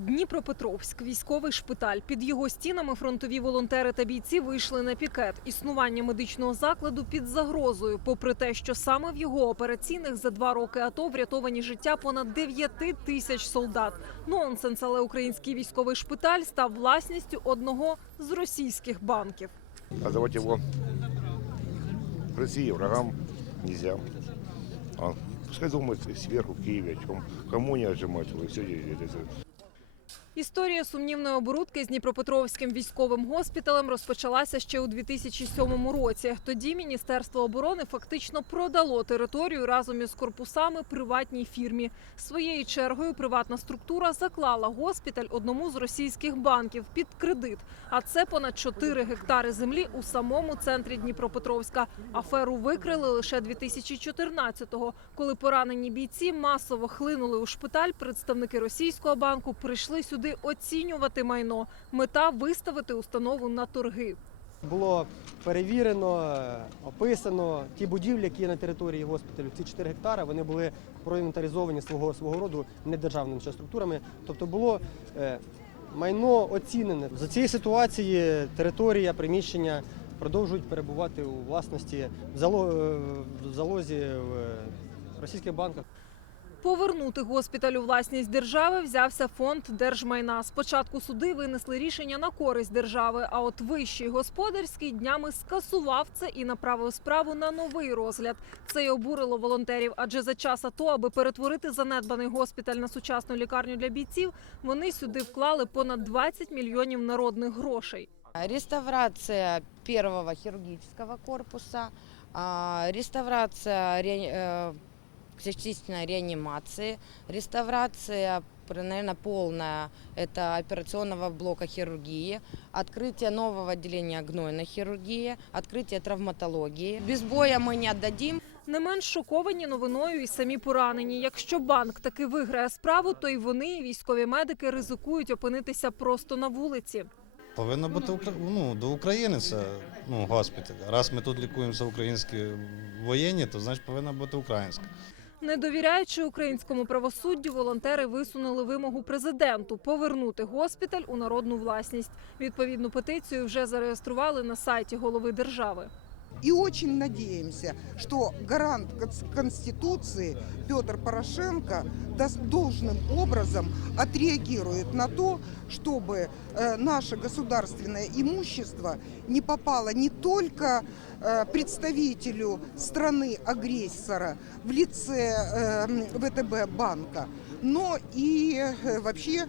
Дніпропетровськ, військовий шпиталь. Під його стінами фронтові волонтери та бійці вийшли на пікет. Існування медичного закладу під загрозою, попри те, що саме в його операційних за два роки АТО врятовані життя понад 9 тисяч солдат. Нонсенс, але український військовий шпиталь став власністю одного з російських банків. Отдавать его России, врагам нельзя. А пускай думают сверху в Киеве, о чем, кому не отжимать. Історія сумнівної оборудки з Дніпропетровським військовим госпіталем розпочалася ще у 2007 році. Тоді Міністерство оборони фактично продало територію разом із корпусами приватній фірмі. Своєю чергою приватна структура заклала госпіталь одному з російських банків під кредит. А це понад 4 гектари землі у самому центрі Дніпропетровська. Аферу викрили лише 2014-го, коли поранені бійці масово хлинули у шпиталь. Представники російського банку прийшли сюди оцінювати майно. Мета виставити установу на торги. Було перевірено, е, описано ті будівлі, які є на території госпіталю. Ці 4 гектари вони були проінвентаризовані свого свого роду недержавними структурами. Тобто було е, майно оцінене. За цієї ситуації територія, приміщення продовжують перебувати у власності в е, залозі в російських банках. Повернути госпіталь у власність держави взявся фонд держмайна. Спочатку суди винесли рішення на користь держави. А от вищий господарський днями скасував це і направив справу на новий розгляд. Це й обурило волонтерів. Адже за час АТО, аби перетворити занедбаний госпіталь на сучасну лікарню для бійців, вони сюди вклали понад 20 мільйонів народних грошей. Реставрация первого хирургического корпуса, а, реставрация ре- э, частичной реанимации, реставрация, наверное, полная, это операционного блока хирургии, открытие нового отделения гнойной хирургии, открытие травматологии. Без боя мы не отдадим. Не менш шоковані новиною і самі поранені. Якщо банк таки виграє справу, то й вони, і військові медики, ризикують опинитися просто на вулиці. Повинно бути Укра- ну, до України це ну, госпіталь. Раз ми тут лікуємося українські воєнні, то значить повинна бути українська. Не довіряючи українському правосуддю, волонтери висунули вимогу президенту повернути госпіталь у народну власність. Відповідну петицію вже зареєстрували на сайті голови держави. И очень надеемся, что гарант Конс- Конституции Петр Порошенко должным образом отреагирует на то, чтобы э, наше государственное имущество не попало не только э, представителю страны-агрессора в лице э, м, ВТБ банка, но и э, вообще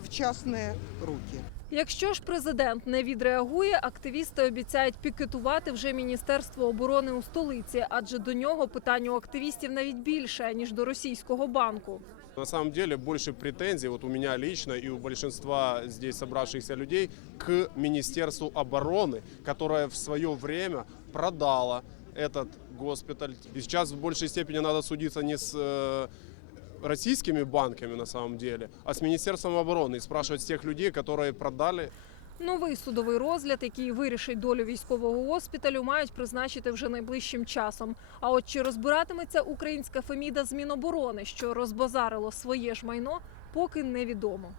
в частные руки. Якщо ж президент не відреагує, активісти обіцяють пікетувати вже міністерство оборони у столиці, адже до нього питань у активістів навіть більше ніж до російського банку. На самом деле больше претензий вот у меня лично и у большинства здесь собравшихся людей к Министерству обороны, которое в свое время продало этот госпиталь. И сейчас в большей степени надо судиться не с э, российскими банками на самом деле, а с Министерством обороны и спрашивать тех людей, которые продали Новий судовий розгляд, який вирішить долю військового госпіталю, мають призначити вже найближчим часом. А от чи розбиратиметься українська феміда з Міноборони, що розбазарило своє ж майно, поки невідомо.